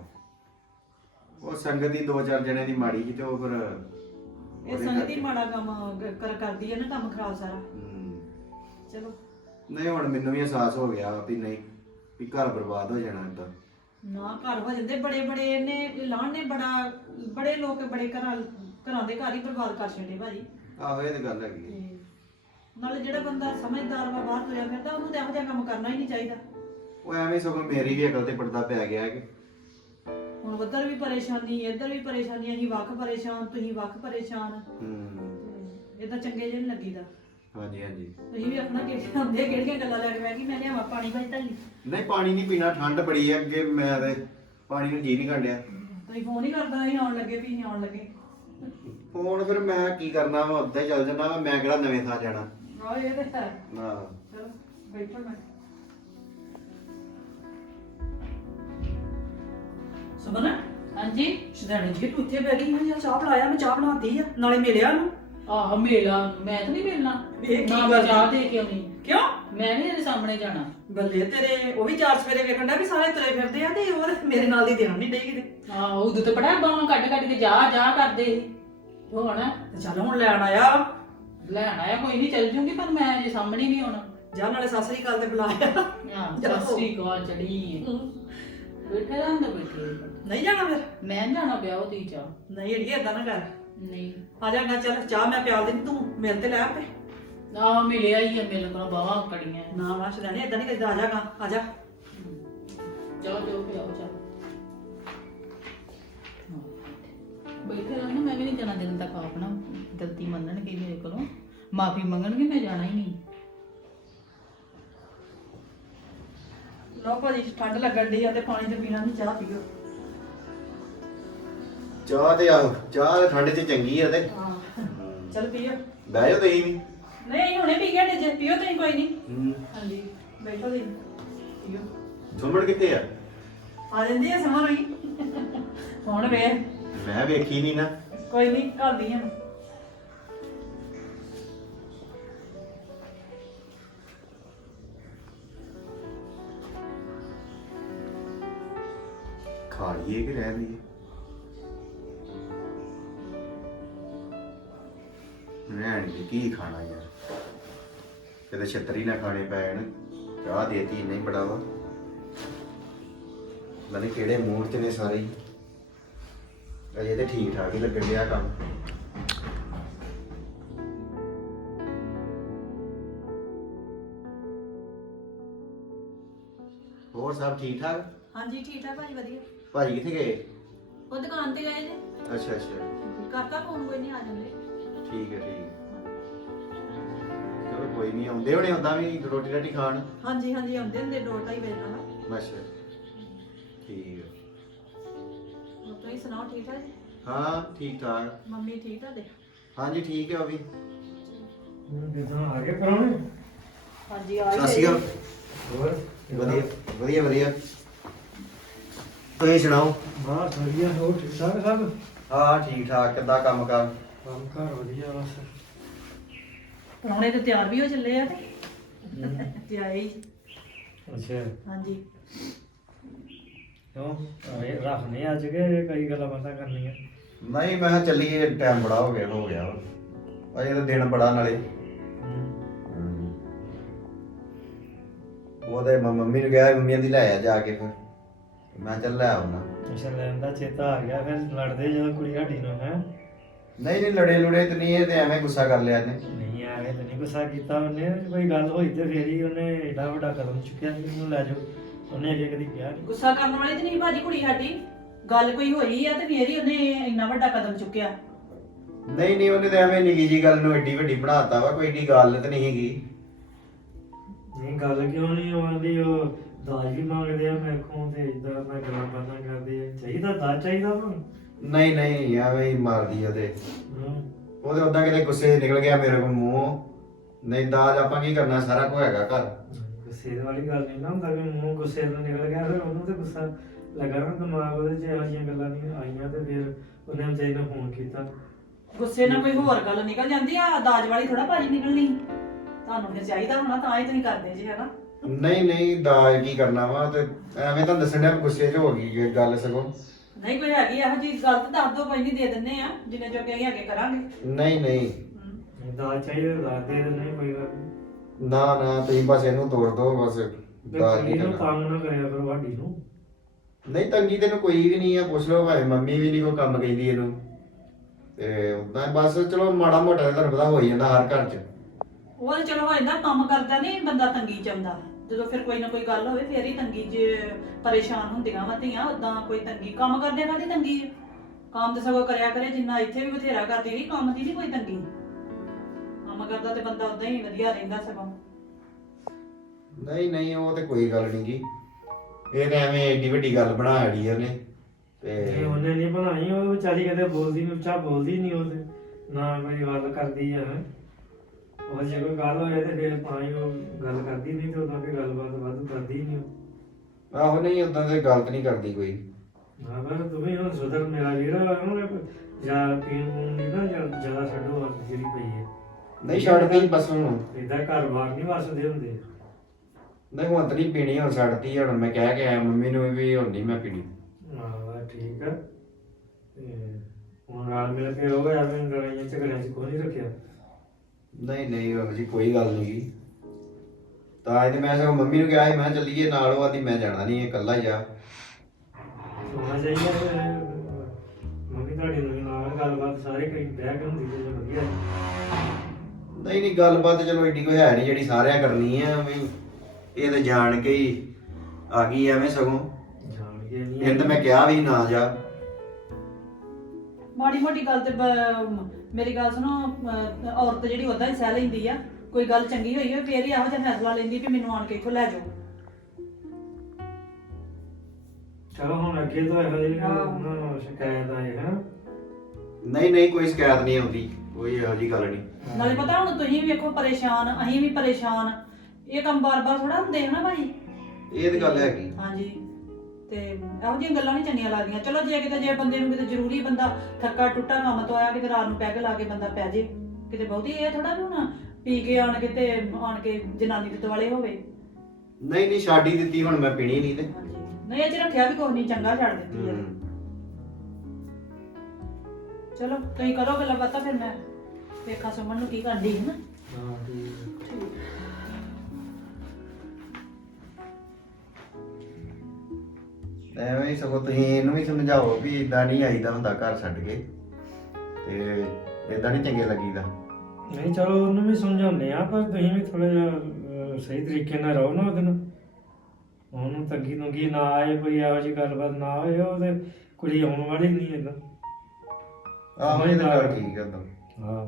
C: ਉਹ ਸੰਗਤ ਦੀ ਦੋ ਚਾਰ ਜਣੇ ਦੀ ਮਾੜੀ ਸੀ ਤੇ ਉਹ ਫਿਰ
A: ਇਹ ਸੰਗਤ ਹੀ ਮਾੜਾ ਕੰਮ ਕ- ਕਰ ਕਰਦੀ ਹੈ ਨਾ, ਕੰਮ ਖਰਾਬ ਸਾਰਾ।
C: ਹਮ,
A: ਚਲੋ
C: ਨਹੀਂ ਹੁਣ ਮੈਨੂੰ ਵੀ ਅਹਿਸਾਸ ਹੋ ਗਿਆ ਵੀ ਨਹੀਂ, ਵੀ ਘਰ ਬਰਬਾਦ ਹੋ ਜਾਣਾ ਏਦਾਂ।
A: ਨਾ ਘਰ ਹੋ ਜਾਂਦੇ ਬੜੇ ਬੜੇ, ਇਹਨੇ ਲਾਣ ਨੇ ਬੜਾ, ਬੜੇ ਲੋਕ ਬੜੇ ਘਰਾਂ ਘਰਾਂ ਦੇ ਘਰ ਹੀ ਬਰਬਾਦ ਕਰ ਛੱਡੇ ਭਾਜੀ।
C: ਆਹੋ ਇਹ ਤੇ ਗੱਲ ਹੈਗੀ।
A: ਤੇ ਨਾਲੇ ਜਿਹੜਾ ਬੰਦਾ ਸਮਝਦਾਰ ਵਾ, ਬਾਹਰ ਤੁਰਿਆ ਫਿਰਦਾ, ਉਹਨੂੰ ਤਾਂ ਇਹੋ ਜਿਹਾ ਕੰਮ ਕਰਨਾ ਹੀ ਨਹੀਂ ਚਾਹੀਦਾ।
C: ਉਹ ਐਵੇਂ ਸਗੋਂ ਮੇਰੀ ਵੀ ਅਕਲ ਤੇ ਪਰਦਾ ਪੈ ਗਿਆ ਕਿ
A: ਹੁਣ ਉੱਧਰ ਵੀ ਪਰੇਸ਼ਾਨੀ, ਇੱਧਰ ਵੀ ਪਰੇਸ਼ਾਨੀ, ਅਸੀਂ ਵੱਖ ਪਰੇਸ਼ਾਨ, ਤੁਸੀਂ ਵੱਖ ਪਰੇਸ਼ਾਨ।
C: ਹੂੰ
A: ਇਦਾਂ ਚੰਗੇ ਜਿਹੇ ਨੀ ਲੱਗੀਦਾ।
C: ਹਾਂਜੀ ਹਾਂਜੀ।
A: ਤੁਸੀਂ ਵੀ ਆਪਣਾ ਕਿਹੜੇ ਹੁੰਦੇ, ਕਿਹੜੀਆਂ ਗੱਲਾਂ ਲੈ ਕੇ ਬਹਿ ਗਈ, ਮੈਂ ਲਿਆਵਾਂ ਪਾਣੀ ਭਾਈ ਢਾਲੀ।
C: ਨਹੀਂ ਪਾਣੀ ਨਹੀਂ ਪੀਣਾ, ਠੰਡ ਬੜੀ ਹੈ ਅੱਗੇ, ਮੈਂ ਤੇ ਪਾਣੀ ਨੂੰ ਜੀ ਨਹੀਂ ਕੱਢਿਆ।
A: ਤੁਸੀਂ ਫੋਨ ਹੀ ਕਰਦਾ ਸੀ ਆਉਣ ਲੱਗੇ, ਵੀ ਅਸੀਂ ਆਉਣ ਲੱਗੇ।
C: ਫੋਨ ਫਿਰ ਮੈਂ ਕੀ ਕਰਨਾ ਵਾ, ਉੱਦਾਂ ਹੀ ਚੱਲ ਜਾਣਾ ਵਾ, ਮੈਂ ਕਿਹੜਾ ਨਵੇਂ ਥਾਂ ਜਾਣਾ।
A: ਆਹ ਇਹ ਤੇ ਹੈ।
C: ਹਾਂ
A: ਚਲੋ ਬੈਠੋ ਮੈਂ। ਸੁਮਨ
B: ਹਾਂਜੀ
A: ਸ਼ਦਾਨੀ ਜੀ, ਤੂੰ ਇੱਥੇ ਬਹਿ ਗਈ? ਮੈਂ ਯਾਰ ਚਾਹ ਬਣਾਇਆ, ਮੈਂ ਚਾਹ ਬਣਾਤੀ ਆ, ਨਾਲੇ ਮਿਲਿਆ ਨੂੰ।
B: ਆਹ ਮੇਲਾ ਮੈਂ ਤਾਂ ਨਹੀਂ ਮਿਲਣਾ।
A: ਇਹ ਕੀ
B: ਨਾ
A: ਗੱਲ?
B: ਚਾਹ ਦੇ ਕੇ ਆਉਣੀ।
A: ਕਿਉਂ?
B: ਮੈਂ ਨਹੀਂ ਇਹਦੇ ਸਾਹਮਣੇ ਜਾਣਾ।
A: ਬੱਲੇ ਤੇਰੇ, ਉਹ ਵੀ ਚਾਰ ਸਵੇਰੇ ਵੇਖਣ ਦਾ ਵੀ ਸਾਰੇ ਤੁਰੇ ਫਿਰਦੇ ਆ, ਤੇ ਉਹ ਮੇਰੇ ਨਾਲ ਦੀ ਦੇਣ ਨਹੀਂ ਡਈ ਕਿਤੇ।
B: ਹਾਂ ਉਦੋਂ ਤੇ ਬੜਾ ਬਾਹਾਂ ਕੱਢ ਕੱਢ ਕੇ ਜਾ ਜਾ ਕਰਦੇ ਸੀ। ਹੁਣ
A: ਤੇ ਚੱਲ ਹੁਣ ਲੈਣ ਆਇਆ,
B: ਲੈਣ ਆਇਆ ਕੋਈ ਨਹੀਂ, ਚੱਲ ਜੂਗੀ, ਪਰ ਮੈਂ ਅਜੇ ਸਾਹਮਣੇ ਨਹੀਂ ਆਉਣਾ।
A: ਜਾ ਨਾਲੇ ਸਤਿ ਸ੍ਰੀ ਅਕਾਲ ਤੇ ਬੁਲਾਇਆ।
B: ਹਾਂ ਸਤਿ ਸ੍ਰੀ ਅਕਾਲ ਚੜੀ ਬੈਠੇ ਰਹਿੰਦੇ ਬੈਠੇ।
A: ਨਹੀਂ ਜਾਣਾ ਫਿਰ?
B: ਮੈਂ ਨੀ ਜਾਣਾ ਪਿਆ ਉਹ ਤੀ ਚਾਹ।
A: ਨਹੀਂ ਅੜੀਏ ਏਦਾਂ ਨਾ ਕਰ,
B: ਨਹੀਂ
A: ਆ ਜਾਗਾ, ਚੱਲ ਚਾਹ ਮੈਂ ਪਿਆਲ ਦਿੰਦੀ, ਤੂੰ ਮਿਲ ਤੇ ਲੈ ਆਪੇ।
B: ਨਾ ਮਿਲਿਆ ਹੀ ਆ, ਮਿਲਣ ਕੋਲ ਬਾਹਾਂ ਕੜੀਆਂ।
A: ਨਾ ਨਾ ਸ਼ਦਾਨੀ ਏਦਾਂ ਨਹੀਂ ਕਰਦਾ, ਆ ਜਾਗਾ, ਆ ਜਾ।
B: ਜਾਓ ਜਾਓ ਪਿਆਓ ਚਾਹ। ਬੈਠੇ ਰਹਿਣਾ ਮੈਂ ਵੀ ਨਹੀਂ ਜਾਣਾ ਜਦੋਂ ਤੱਕ ਆਪਣਾ ਗਲਤੀ ਮੰਨਣਗੇ ਮੇਰੇ ਕੋਲੋਂ ਮਾਫੀ ਮੰਗਣਗੇ ਮੈਂ ਜਾਣਾ ਹੀ ਨਹੀਂ।
A: ਲਓ ਭਾਜੀ ਠੰਡ ਲੱਗਣ ਦੀ ਆ ਤੇ ਪਾਣੀ ਤੇ ਪੀਣਾ ਨਹੀਂ, ਚਾਹ ਪੀਓ।
C: ਚਾਹ ਤੇ ਆਹੋ ਚਾਹ ਤੇ ਠੰਡ 'ਚ ਚੰਗੀ ਆ ਤੇ
A: ਹਾਂ ਚਲ ਪੀਓ।
C: ਬਹਿ ਜਾਓ ਤੁਸੀਂ ਵੀ।
A: ਨਹੀਂ ਹੁਣੇ ਪੀ ਗਏ ਜੇ ਪੀਓ ਤੁਸੀਂ ਕੋਈ ਨਹੀਂ।
C: ਹੂੰ
A: ਹਾਂਜੀ ਬੈਠੋ ਤੁਸੀਂ ਪੀਓ।
C: ਸੁਮਨ ਕਿੱਥੇ ਆ?
A: ਆ ਜਾਂਦੀ ਆ ਸਮਝ ਰਹੀ ਹੁਣ ਵੇ
C: ਮੈਂ ਵੇਖੀ ਨਹੀਂ ਨਾ।
A: ਕੋਈ ਨਹੀਂ ਘਰ ਦੀ ਆ।
C: ਖਾ ਲਈਏ ਕਿ ਰਹਿ ਲਈਏ? ਰਹਿਣ ਦੀ ਕੀ ਖਾਣਾ ਯਾਰ, ਕਿਤੇ ਛੱਤਰੀ ਨਾ ਖਾਣੇ ਪੈਣ। ਚਾਹ ਦੇਤੀ ਨਹੀਂ ਬੜਾ ਵਾ, ਮਨੇ ਕਿਹੜੇ ਮੂਡ 'ਚ ਨੇ ਸਾਰੇ ਹੀ। ਅਜੇ ਤੇ ਠੀਕ ਠਾਕ ਹੀ ਲੱਗਣ ਡਿਆ ਕੰਮ। ਹੋਰ ਸਭ ਠੀਕ ਠਾਕ?
A: ਹਾਂਜੀ ਠੀਕ ਠਾਕ ਭਾਜੀ ਵਧੀਆ।
C: ਭਾਜੀ ਕਿੱਥੇ ਗਏ?
A: ਉਹ ਦੁਕਾਨ ਤੇ ਗਏ ਨੇ।
C: ਅੱਛਾ ਅੱਛਾ
A: ਕਰਤਾ ਫੋਨ, ਕੋਈ ਨਹੀਂ ਆ ਜਾਂਦੇ।
C: ਠੀਕ ਹੈ ਠੀਕ ਹੈ। ਚਲੋ ਕੋਈ ਨਹੀਂ, ਆਉਂਦੇ ਹੋਣੇ ਉਦਾਂ ਵੀ ਰੋਟੀ ਰਾਟੀ ਖਾਣ।
A: ਹਾਂਜੀ ਹਾਂਜੀ ਆਉਂਦੇ ਹੁੰਦੇ ਦੋ ਢਾਈ ਵਜੇ ਨਾਲ।
C: ਅੱਛਾ ਠੀਕ ਹੈ।
A: ਹੋਰ ਤੁਸੀਂ ਸੁਣਾਓ ਠੀਕ ਠਾਕ ਜੀ?
C: ਹਾਂ ਠੀਕ ਠਾਕ।
A: ਮੰਮੀ ਠੀਕ ਤੁਹਾਡੇ?
C: ਹਾਂਜੀ ਠੀਕ ਹੈ ਉਹ ਵੀ।
E: ਕਿਦਾਂ ਆ ਗਏ ਪਰੌਣੇ?
A: ਹਾਂਜੀ ਆ
C: ਸਤਿ ਸ਼੍ਰੀ ਅਕਾਲ।
E: ਹੋਰ
C: ਵਧੀਆ ਵਧੀਆ ਵਧੀਆ। ਤੁਸੀਂ ਸੁਣਾਓ?
E: ਬਸ ਵਧੀਆ। ਹੋਰ ਠੀਕ ਠਾਕ ਸਭ?
C: ਹਾਂ ਠੀਕ ਠਾਕ। ਕਿੱਦਾਂ ਕੰਮ ਕਾਰ?
E: ਕੰਮ ਘਰ ਵਧੀਆ ਬਸ।
A: ਪਰੌਣੇ ਤੇ ਤਿਆਰ ਵੀ ਹੋ ਚੱਲੇ ਆ ਤੇ ਆਏ ਹੀ।
E: ਅੱਛਾ
A: ਹਾਂਜੀ
E: ਕਿਉਂ ਆਏ ਰੱਖਨੇ ਅੱਜ ਕੇ ਕਈ ਗੱਲਾਂ ਬਾਤਾਂ ਕਰਨੀਆਂ?
C: ਨਹੀਂ ਮੈਂ ਕਿਹਾ ਚੱਲੀਏ, ਟਾਈਮ ਬੜਾ ਹੋ ਗਿਆ ਹੋ ਗਿਆ ਵਾ। ਅਜੇ ਤਾਂ ਦਿਨ ਬੜਾ ਨਾਲੇ। ਹਮ। ਉਹਦੇ ਮ- ਮੰਮੀ ਨੂੰ ਕਿਹਾ ਮੰਮੀ ਦੀ ਲੈ ਆ ਜਾ ਕੇ, ਫਿਰ ਮੈਂ ਚੱਲ ਲੈ ਆਉਣਾ।
E: ਅੱਛਾ ਲੈਣ ਦਾ ਚੇਤਾ ਆ ਗਿਆ। ਫਿਰ ਲੜਦੇ ਜਦੋਂ ਕੁੜੀ ਸਾਡੀ ਨੂੰ ਹੈ?
C: ਨਹੀਂ ਨਹੀਂ ਲੜੇ ਲੁੜੇ ਤੇ ਨਹੀਂ, ਇਹ ਤੇ ਐਵੇਂ ਗੁੱਸਾ ਕਰ ਲਿਆ ਇਹਨੇ।
E: ਨਹੀਂ ਐਵੇਂ ਤਾਂ ਨਹੀਂ ਗੁੱਸਾ ਕੀਤਾ ਉਹਨੇ। ਕੋਈ ਗੱਲ ਹੋਈ ਤੇ ਫੇਰ ਹੀ ਉਹਨੇ ਏਡਾ ਵੱਡਾ ਕਦਮ ਚੁੱਕਿਆ ਕਿ ਮੈਨੂੰ ਲੈ ਜਾਓ। ਉਹਨੇ ਅੱਗੇ ਕਦੀ ਕਿਹਾ ਨਹੀਂ।
A: ਗੁੱਸਾ ਕਰਨ ਵਾਲੀ ਤੇ ਨਹੀਂ ਭਾਜੀ ਕੁੜੀ ਸਾਡੀ। ਗੱਲ ਕੋਈ ਹੋਈ ਆ ਤੇ ਫੇਰ ਹੀ ਉਹਨੇ ਇੰਨਾ ਵੱਡਾ ਕਦਮ ਚੁੱਕਿਆ।
C: ਨਹੀਂ ਨਹੀਂ ਉਹਨੇ ਤਾਂ ਐਵੇਂ ਨਿੱਕੀ ਜੀ ਗੱਲ ਨੂੰ ਐਡੀ ਵੱਡੀ ਬਣਾਤਾ ਵਾ, ਕੋਈ ਏਡੀ ਗੱਲ ਤੇ ਨਹੀਂ ਹੈਗੀ।
E: ਨਹੀਂ ਗੱਲ ਕਿਉਂ ਨਹੀਂ ਆਉਂਦੀ? ਉਹ ਦਾਜ ਵੀ ਮੰਗਦੇ ਆ ਮੇਰੇ ਕੋਲ ਤੇ ਇਦਾਂ ਮੈਂ ਗੱਲਾਂ ਬਾਤਾਂ ਕਰਦੇ ਆ। ਚਾਹੀਦਾ ਦਾਜ ਚਾਹੀਦਾ ਵਾ?
C: ਨਹੀਂ ਨਹੀਂ ਐਵੇਂ ਹੀ ਮਾਰਦੀ ਉਹਦੇ।
E: ਹਾਂ
C: ਉਹਦੇ ਉਦਾਂ ਕਿਤੇ ਗੁੱਸੇ 'ਚ ਨਿਕਲ ਗਿਆ ਮੇਰੇ ਕੋਲ ਮੂੰਹ। ਨਹੀਂ ਦਾਜ ਆਪਾਂ ਕੀ ਕਰਨਾ, ਸਾਰਾ ਕੁਝ ਹੈਗਾ ਘਰ।
E: ਗੁੱਸੇ ਵਾਲੀ ਗੱਲ ਨਹੀਂ ਨਾ ਹੁੰਦਾ ਵੀ ਮੂੰਹ ਗੁੱਸੇ ਤੋਂ ਨਿਕਲ ਗਿਆ। ਫਿਰ ਉਹਨੂੰ ਤੇ ਗੁੱਸਾ ਲੱਗਾ ਨਾ, ਦਿਮਾਗ ਉਹਦੇ 'ਚ ਇਹੋ ਜਿਹੀਆਂ ਗੱਲਾਂ ਨਹੀਂ ਆਈਆਂ ਤੇ ਫਿਰ ਉਹਨੇ ਵਿਚਾਰੀ ਨੇ ਫੋਨ ਕੀਤਾ।
A: ਗੁੱਸੇ ਨਾਲ ਕੋਈ ਹੋਰ ਗੱਲ ਨਿਕਲ ਜਾਂਦੀ ਆ, ਦਾਜ ਵਾਲੀ ਥੋੜਾ ਭਾਜੀ ਨਿਕਲਣੀ। ਤੁਹਾਨੂੰ ਫਿਰ ਚਾਹੀਦਾ ਹੋਣਾ ਤਾਂ ਹੀ ਤੁਸੀਂ ਕਰਦੇ ਜੀ ਹੈਨਾ।
C: ਨਹੀਂ ਨਹੀਂ ਦਾਜ ਕੀ ਕਰਨਾ ਵਾ, ਤੇ ਐਵੇਂ ਤਾਂ ਦੱਸਣ ਡਿਆ ਵੀ ਗੁੱਸੇ 'ਚ ਹੋ ਗਈ ਇਹ ਗੱਲ। ਸਗੋਂ
A: ਨਹੀਂ ਕੋਈ ਹੈਗੀ ਇਹੋ ਜੀ ਗੱਲ ਤਾਂ ਦੱਸ ਦੋ, ਕੋਈ ਨਹੀਂ ਦੇ ਦਿੰਨੇ ਆ, ਜਿੰਨੇ ਜੋਗੇ ਅਸੀਂ ਅੱਗੇ ਕਰਾਂਗੇ।
C: ਨਹੀਂ ਨਹੀਂ
A: ਹਮ।
E: ਦਾਜ ਚਾਹੀਦਾ ਦਾਜ ਦੇ ਦਿੰਦੇ ਕੋਈ ਗੱਲ ਨਹੀਂ।
C: ਨਾ ਨਾ ਤੁਸੀਂ ਬਸ ਇਹਨੂੰ ਤੋੜ ਦਿਓ ਬਸ। ਦਾਜ ਕੀ
E: ਇਹਨੂੰ
C: ਕਰਨਾ।
E: ਤੰਗ ਨਾ ਕਰਿਆ ਕਰੋ ਸਾਡੀ ਨੂੰ।
C: ਨਹੀਂ ਤੰਗੀ ਤੈਨੂੰ ਕੋਈ ਵੀ ਨਹੀਂ ਆ, ਪੁੱਛ ਲਓ ਭਾਵੇਂ ਮੰਮੀ ਵੀ ਨਹੀਂ ਕੋਈ ਕੰਮ ਕਹਿੰਦੀ ਇਹਨੂੰ। ਤੇ ਉਦਾਂ ਬਸ ਚਲੋ ਮਾੜਾ ਮੋਟਾ ਤਾਂ ਤੁਹਾਨੂੰ ਪਤਾ ਹੋ ਹੀ ਜਾਂਦਾ ਹਰ ਘਰ 'ਚ।
A: ਉਹ ਤਾਂ ਚਲੋ ਹੋ ਜਾਂਦਾ, ਕੰਮ ਕਰਦਾ ਨਹੀਂ ਬੰਦਾ ਤੰਗੀ ਚ ਆਉਂਦਾ। ਜਦੋਂ ਫਿਰ ਕੋਈ ਨਾ ਕੋਈ ਗੱਲ ਹੋਵੇ ਫੇਰ ਹੀ ਤੰਗੀ 'ਚ ਪਰੇਸ਼ਾਨ ਹੁੰਦੀਆਂ ਵਾ ਧੀਆਂ। ਉਦਾਂ ਕੋਈ ਤੰਗੀ ਕੰਮ ਕਰਦਿਆਂ ਕਾਹਦੀ ਤੰਗੀ ਹੈ? ਕੰਮ ਤੇ ਸਗੋਂ ਕਰਿਆ ਕਰੇ, ਜਿੰਨਾ ਇੱਥੇ ਵੀ ਬਥੇਰਾ ਕਰਦੀ ਰਹੀ, ਕੰਮ ਦੀ ਨਹੀਂ ਕੋਈ ਤੰਗੀ। ਕੰਮ ਕਰਦਾ ਤੇ ਬੰਦਾ ਉਦਾਂ ਹੀ ਵਧੀਆ ਰਹਿੰਦਾ ਸਗੋਂ।
C: ਨਹੀਂ ਨਹੀਂ ਉਹ ਤੇ ਕੋਈ ਗੱਲ ਨਹੀਂ ਗੀ। ਇਹ ਤਾਂ ਐਵੇਂ ਏਡੀ ਵੱਡੀ ਗੱਲ ਬਣਾ ਲਈ ਉਹਨੇ।
E: ਇਹ
C: ਤੇ
E: ਉਹਨੇ ਨਹੀਂ ਬਣਾਈ। ਉਹ ਵਿਚਾਰੀ ਕਦੇ ਬੋਲਦੀ ਨਹੀਂ, ਉੱਚਾ ਬੋਲਦੀ ਨਹੀਂ। ਉਹ ਤੇ ਨਾ ਕੋਈ ਗੱਲ ਕਰਦੀ ਆ। ਉਹ ਜੇ ਕੋਈ ਗੱਲ ਹੋਏ ਤੇ ਫਿਰ ਤਾਂ ਹੀ ਉਹ ਗੱਲ ਕਰਦੀ, ਨਹੀਂ ਤੇ ਉਦਾਂ ਕੋਈ ਗੱਲਬਾਤ ਵਾਧੂ ਕਰਦੀ ਨਹੀਂ ਉਹ।
C: ਆਹੋ ਨਹੀਂ ਉਦਾਂ ਤੇ ਗਲਤ ਨਹੀਂ ਕਰਦੀ ਕੋਈ।
E: ਹਾਂ ਪਰ ਤੂੰ ਵੀ ਹੁਣ ਸੁਧਰ ਮੇਰਾ ਵੀਰ। ਉਹਨੇ ਜਾਂ ਪੀਣ ਪੂਣ ਦੀ ਨਾ ਜਾਂ ਜ਼ਿਆਦਾ ਛੱਡੋ ਆਦਤ ਜਿਹੜੀ ਪਈ ਹੈ।
C: ਨਹੀਂ ਛੱਡਦੀ ਬਸ ਹੁਣ।
E: ਏਦਾਂ ਘਰ ਬਾਰ ਨਹੀਂ ਵਸਦੇ ਹੁੰਦੇ।
C: ਨਹੀਂ ਹੁਣ ਤਾਂ ਨਹੀਂ ਪੀਣੀ, ਹੁਣ ਛੱਡਤੀ। ਹੁਣ ਮੈਂ ਕਹਿ ਕੇ ਆਇਆ ਮੰਮੀ ਨੂੰ ਵੀ ਹੁਣ ਨਹੀਂ ਮੈਂ ਪੀਣੀ।
E: ਹਾਂ ਠੀਕ ਆ। ਤੇ ਹੁਣ ਨਾਲ ਮਿਲ ਕੇ ਰਹੋਗੇ, ਐਵੇਂ ਲੜਾਈਆਂ ਝਗੜਿਆਂ 'ਚ ਕੋਈ ਨਹੀਂ ਰੱਖਿਆ।
C: ਨਹੀਂ ਨਹੀਂ ਬਾਬਾ ਜੀ ਕੋਈ ਗੱਲ ਨਹੀਂ ਗੀ। ਤਾਂ ਇਹ ਮੈਂ ਸਗੋਂ ਮੰਮੀ ਨੂੰ ਕਿਹਾ ਸੀ ਮੈਂ ਕਿਹਾ ਚੱਲੀਏ ਨਾਲ। ਉਹ ਆਦੀ ਮੈਂ ਜਾਣਾ ਨਹੀਂ, ਇਕੱਲਾ ਹੀ ਆ।
E: ਹੋਣਾ ਚਾਹੀਦਾ ਤੇ ਮੰਮੀ ਤੁਹਾਡੀ ਨਾਲ ਗੱਲਬਾਤ ਸਾਰੇ ਕਈ ਬਹਿ ਕੇ ਹੁੰਦੀ ਤੇ ਵਧੀਆ।
C: ਨਹੀਂ ਨਹੀਂ ਗੱਲਬਾਤ ਚਲੋ ਏਡੀ ਕੋਈ ਹੈ ਨਹੀਂ ਜਿਹੜੀ ਸਾਰਿਆਂ ਕਰਨੀ ਆ ਵੀ। ਇਹ ਤਾਂ ਜਾਣ ਕੇ ਹੀ ਆ ਗਈ ਐਵੇਂ। ਸਗੋਂ
E: ਜਾਣ ਕੇ ਨਹੀਂ
C: ਇਹ ਤਾਂ ਮੈਂ ਕਿਹਾ ਵੀ ਨਾ ਜਾ।
A: ਮਾੜੀ ਮੋਟੀ ਗੱਲ ਤੇ ਬ- ਮੇਰੀ ਗੱਲ ਸੁਣੋ, ਅਹ, ਔਰਤ ਜਿਹੜੀ ਉਹਦਾ ਹੀ ਸਹਿ ਲੈਂਦੀ ਆ, ਕੋਈ ਗੱਲ ਚੰਗੀ ਹੋਈ ਹੋਵੇ ਫੇਰ ਹੀ ਇਹੋ ਜਿਹਾ ਫੈਸਲਾ ਲੈਂਦੀ ਵੀ ਮੈਨੂੰ ਆਣ ਕੇ ਇੱਥੋਂ ਲੈ ਜਾਓ।
E: ਚਲੋ ਹੁਣ ਅੱਗੇ ਤੋਂ ਇਹੋ ਜਿਹੀ
A: ਹਾਂ।
E: ਉਹਨਾਂ ਨੂੰ ਸ਼ਿਕਾਇਤ ਆਏ ਹੈ
C: ਨਹੀਂ ਨਹੀਂ ਕੋਈ ਸ਼ਿਕਾਇਤ ਨਹੀਂ ਆਉਂਦੀ, ਕੋਈ ਇਹੋ ਜਿਹੀ ਗੱਲ ਨਹੀਂ।
A: ਨਾਲੇ ਪਤਾ ਹੁਣ ਤੁਸੀਂ ਵੀ ਵੇਖੋ ਪਰੇਸ਼ਾਨ, ਅਸੀਂ ਵੀ ਪਰੇਸ਼ਾਨ, ਇਹ ਕੰਮ ਬਾਰ-ਬਾਰ ਥੋੜਾ ਹੁੰਦੇ ਹਨਾ ਭਾਈ।
C: ਇਹ ਤਾਂ ਗੱਲ ਹੈਗੀ।
A: ਹਾਂਜੀ, ਤੇ ਇਹੋ ਜਿਹੀਆਂ ਗੱਲਾਂ ਨਹੀਂ ਚੰਗੀਆਂ ਲੱਗਦੀਆਂ। ਚਲੋ ਜੇ ਕਿਤੇ ਜੇ ਬੰਦੇ ਨੂੰ ਕਿਤੇ ਜ਼ਰੂਰੀ ਬੰਦਾ ਥੱਕਾ ਟੁੱਟਾ ਕੰਮ ਤੋਂ ਆਇਆ, ਕਿਤੇ ਰਾਤ ਨੂੰ ਪੈਗ ਲਾ ਕੇ ਬੰਦਾ ਪੈ ਜੇ, ਕਿਤੇ ਬਹੁਤੀ ਇਹ ਥੋੜਾ ਵੀ ਹੁਣ ਪੀ ਕੇ ਆਣ ਕੇ ਤੇ ਆਣ ਕੇ ਜਨਾਨੀ ਦੇ ਦੁਆਲੇ ਹੋਵੇ।
C: ਨਹੀਂ ਨਹੀਂ ਛੱਡ ਹੀ ਦਿੱਤੀ ਹੁਣ, ਮੈਂ ਪੀਣੀ ਨਹੀਂ ਤੇ।
A: ਹਾਂਜੀ, ਨਹੀਂ ਇਹ ਚ ਰੱਖਿਆ ਵੀ ਕੁਛ ਨਹੀਂ, ਚੰਗਾ ਛੱਡ ਦਿੱਤੀ ਹੈ।
C: ਹੂੰ।
A: ਚਲੋ ਤੁਸੀਂ ਕਰੋ ਗੱਲਾਂ ਬਾਤਾਂ, ਫਿਰ ਮੈਂ ਵੇਖਾਂ ਸੁਮਨ ਨੂੰ ਕੀ ਕਰਦੀ ਹੈ ਨਾ।
E: ਹਾਂ ਠੀਕ ਹੈ।
C: ਐਵੇਂ ਹੀ ਸਗੋਂ ਤੁਸੀਂ ਇਹਨੂੰ ਵੀ ਸਮਝਾਓ ਵੀ ਇਦਾਂ ਨਹੀਂ ਆਈਦਾ ਹੁੰਦਾ ਘਰ ਛੱਡ ਕੇ, ਤੇ ਇਦਾਂ ਨਹੀਂ ਚੰਗੇ ਲੱਗੀਦਾ।
E: ਨਹੀਂ ਚਲੋ ਉਹਨੂੰ ਵੀ ਸਮਝਾਉਂਦੇ ਆ, ਪਰ ਤੁਸੀਂ ਵੀ ਥੋੜਾ ਜਿਹਾ ਅਹ, ਸਹੀ ਤਰੀਕੇ ਨਾਲ ਰਹੋ ਨਾ ਉਹਦੇ ਨਾਲ। ਉਹਨੂੰ ਤੰਗੀ ਤੁੰਗੀ ਨਾ ਆਏ, ਕੋਈ ਇਹੋ ਜਿਹੀ ਗੱਲਬਾਤ ਨਾ ਹੋਏ, ਉਹ ਤੇ ਕੁੜੀ ਆਉਣ ਵਾਲੀ ਨਹੀਂ ਏਦਾਂ।
C: ਆਹੋ ਇਹ ਤਾਂ ਗੱਲ ਠੀਕ ਹੈ ਤਾਂ।
E: ਹਾਂ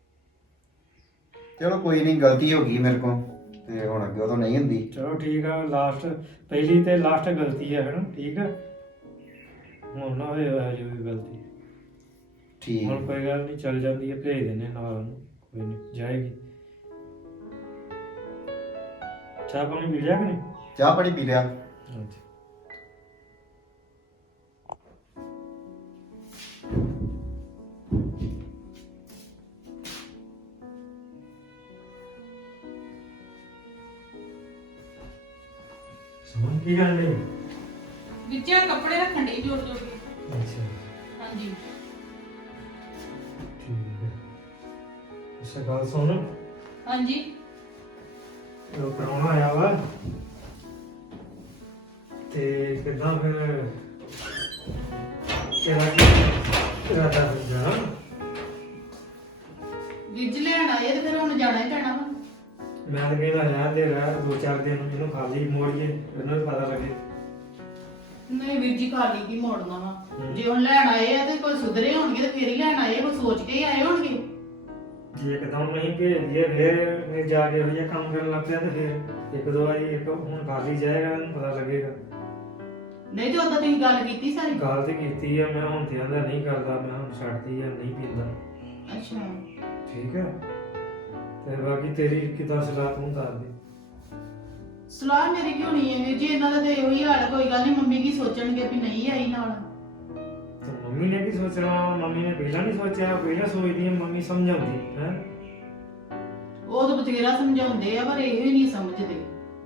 C: ਚਲੋ ਕੋਈ ਨਹੀਂ, ਗਲਤੀ ਹੋ ਗਈ ਮੇਰੇ ਕੋਲ, ਤੇ ਹੁਣ ਅੱਗੇ ਤੋਂ ਨਹੀਂ ਹੁੰਦੀ।
E: ਚਲੋ ਠੀਕ ਆ, ਲਾਸਟ ਪਹਿਲੀ ਤੇ ਲਾਸਟ ਗਲਤੀ ਹੈ ਹੈ ਠੀਕ ਆ। ਹੁਣ ਨਾ ਹੋਏ ਇਹੋ ਜਿਹੀ ਕੋਈ ਗਲਤੀ।
C: ਠੀਕ।
E: ਹੁਣ ਕੋਈ ਗੱਲ ਨਹੀਂ, ਚੱਲ ਜਾਂਦੀ ਹੈ, ਭੇਜ ਦਿੰਦੇ ਨਾਲ ਉਹਨੂੰ, ਕੋਈ ਨਹੀਂ ਜਾਏਗੀ। ਚਾਹ ਪਾਣੀ ਪੀ ਲਿਆ ਕਿ ਨਹੀਂ?
C: ਚਾਹ ਪਾਣੀ ਪੀ ਲਿਆ।
E: ਅੱਛਾ ਸਮਝ ਕੀ ਗੱਲ ਨਹੀਂ?
B: ਵਿੱਚੇ ਕੱਪੜੇ ਰੱਖਣ ਦੀ ਜੋੜ ਜੋੜ ਕੇ।
E: ਅੱਛਾ
B: ਹਾਂਜੀ
E: ਠੀਕ ਹੈ। ਅੱਛਾ ਗੱਲ ਸੁਣ,
B: ਹਾਂਜੀ
E: ਉਹ ਪ੍ਰਾਹੁਣਾ ਆਇਆ ਵਾ ਤੇ ਕਿੱਦਾਂ ਫਿਰ ਤੇਰਾ ਕੀ ਇਰਾਦਾ ਹੁੰਦਾ?
B: ਵਿੱਜ ਲੈਣ ਆਏ ਤੇ ਫਿਰ ਹੁਣ ਜਾਣਾ ਹੀ ਪੈਣਾ ਵਾ।
E: ਮੈਂ ਤਾਂ ਕਹਿੰਦਾ ਰਹਿਣ ਦੇ, ਰਹਿ ਦੋ ਚਾਰ ਦਿਨ ਇਹਨੂੰ ਖਾਲੀ ਮੋੜੀਏ, ਇਹਨਾਂ ਨੂੰ ਪਤਾ ਲੱਗੇ।
B: ਨਹੀਂ ਵੀਰ ਜੀ, ਖਾਲੀ ਕੀ ਮੋੜਨਾ ਵਾ।
E: ਹੂੰ।
B: ਜੇ ਹੁਣ ਲੈਣ ਆਏ ਆ ਤੇ ਕੋਈ ਸੁਧਰੇ ਹੋਣਗੇ ਤੇ ਫੇਰ ਹੀ ਲੈਣ ਆਏ, ਕੋਈ ਸੋਚ ਕੇ ਹੀ ਆਏ ਹੋਣਗੇ।
E: ਜੇ ਇੱਕਦਮ ਨਹੀਂ ਭੇਜ ਦਈਏ ਫਿਰ ਇਹ ਜਾ ਕੇ ਇਹੋ ਜਿਹਾ ਕੰਮ ਕਰਨ ਲੱਗ ਪਿਆ ਤੇ ਫਿਰ ਇੱਕ ਦੋ ਵਾਰੀ ਇੱਕ ਹੁਣ ਖਾਲੀ ਜਾਏਗਾ, ਇਹਨੂੰ ਪਤਾ ਲੱਗੇਗਾ।
B: ਨਹੀਂ ਤੇ ਉਦੋਂ ਤੁਸੀਂ ਗੱਲ ਕੀਤੀ ਸਾਰੀ।
E: ਗੱਲ ਤੇ ਕੀਤੀ ਆ ਮੈਂ, ਹੁਣ ਤੇ ਆਂਦਾ ਨਹੀਂ ਕਰਦਾ, ਮੈਂ ਹੁਣ ਛੱਡਦੀ ਆ, ਨਹੀਂ ਪੀਂਦਾ।
B: ਅੱਛਾ
E: ਠੀਕ ਹੈ, ਤੇ ਬਾਕੀ ਤੇਰੀ ਕਿਦਾਂ ਸਲਾਹ ਤੂੰ ਦੱਸ ਦੇ।
B: ਸਲਾਹ ਮੇਰੀ ਕਿਉਂ ਨਹੀਂ ਹੈ ਵੀਰ ਜੀ, ਇਹਨਾਂ ਦਾ ਤੇ ਇਹੋ ਹੀ ਹਾਲ ਹੈ। ਕੋਈ ਗੱਲ ਨਹੀਂ, ਮੰਮੀ ਕੀ ਸੋਚਣਗੇ ਵੀ ਨਹੀਂ ਆਈ ਨਾਲ।
E: ਤੇ ਮੰਮੀ ਨੇ ਕੀ ਸੋਚਣਾ? ਮੰਮੀ ਨੇ ਪਹਿਲਾਂ ਨਹੀਂ ਸੋਚਿਆ, ਪਹਿਲਾਂ ਸੋਚਦੀ ਹੈ ਮੰਮੀ, ਸਮਝਾਉਂਦੀ ਹੈ।
B: ਉਹ ਤਾਂ ਬਥੇਰਾ ਸਮਝਾਉਂਦੇ ਆ ਪਰ ਇਹੋ ਹੀ ਨਹੀਂ ਸਮਝਦੇ।